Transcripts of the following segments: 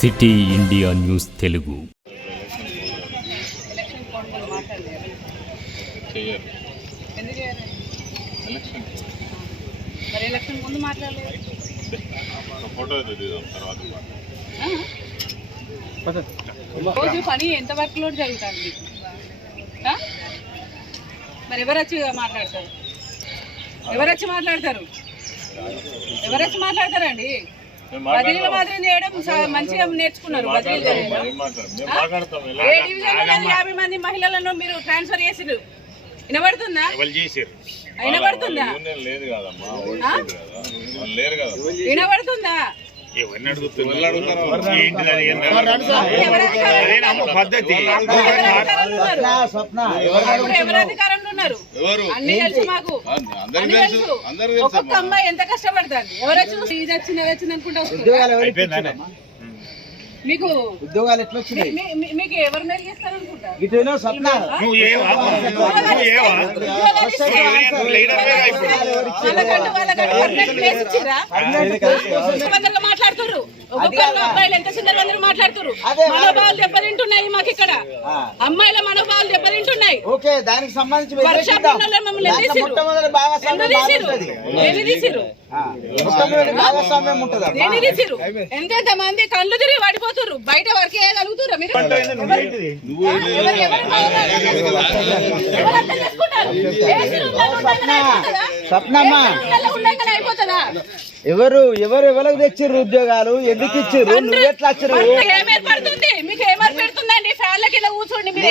City India news Telugu. మరి election ముందు మాట్లాడలేదు రోజు పని ఎంత వర్క్ లోడ్ జరుగుతుంది మరి ఎవరు వచ్చి మాట్లాడతారు? ఎవరు వచ్చి మాట్లాడతారు? ఎవరు వచ్చి మాట్లాడతారండి? బదిలీల మాదిరి చేయడం మంచిగా నేర్చుకున్నారు ఏం డివిజన్ యాభై మంది మహిళలను మీరు ట్రాన్స్ఫర్ చేసిరు వినబడుతుందా? వినబడుతుందా? వినబడుతుందా? ఎవరిని అడుగుతున్నారు ఎవరు అధికారంలో ఉన్నారు? పద్ధతి. ఒక్కొక్క అమ్మాయి ఎంత కష్టపడుతుంది? ఎవరు వచ్చి ఇది వచ్చింది అది వచ్చింది అనుకుంటా వస్తుంది ఉద్యోగాలు ఎవరికి ఇచ్చారమ్మా? మీకు ఉద్యోగాలు ఎట్లా వచ్చినాయి? మీకు ఎవరు ఒక్కొక్కరు అబ్బాయిలు ఎంత అందరూ అదే. మనోభావాలు దెబ్బతింటున్నాయి మాకు ఇక్కడ. అమ్మాయిల మనోభావాలు దెబ్బతింటున్నాయి ఓకే దానికి సంబంధించి. మొట్టమొదటి భాగస్వామ్యం ఉంటది. ఎంతెంత మంది కళ్ళు తిరిగి పడిపోతుర్రు బయట వరకు మీరు? ఎవరు- ఎవరు ఎవరికి తెచ్చిర్రు ఉద్యోగాలు? ఎందుకు ఇచ్చిర్రు? నువ్వు ఎట్లా వచ్చిర్రు మీకు ఏం ఏర్పడుతుంది మీకు ఏం ఏర్పడుతుందండి ఫ్యాన్ల కూర్చోండి మీరు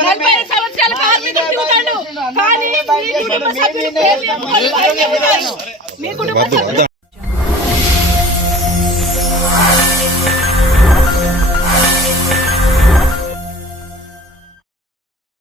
నలభై ఐదు సంవత్సరాల కార్మికులు తిరుగుతాడు కానీ మీ కుటుంబ సభ్యులు. మీ కుటుంబ సభ్యులు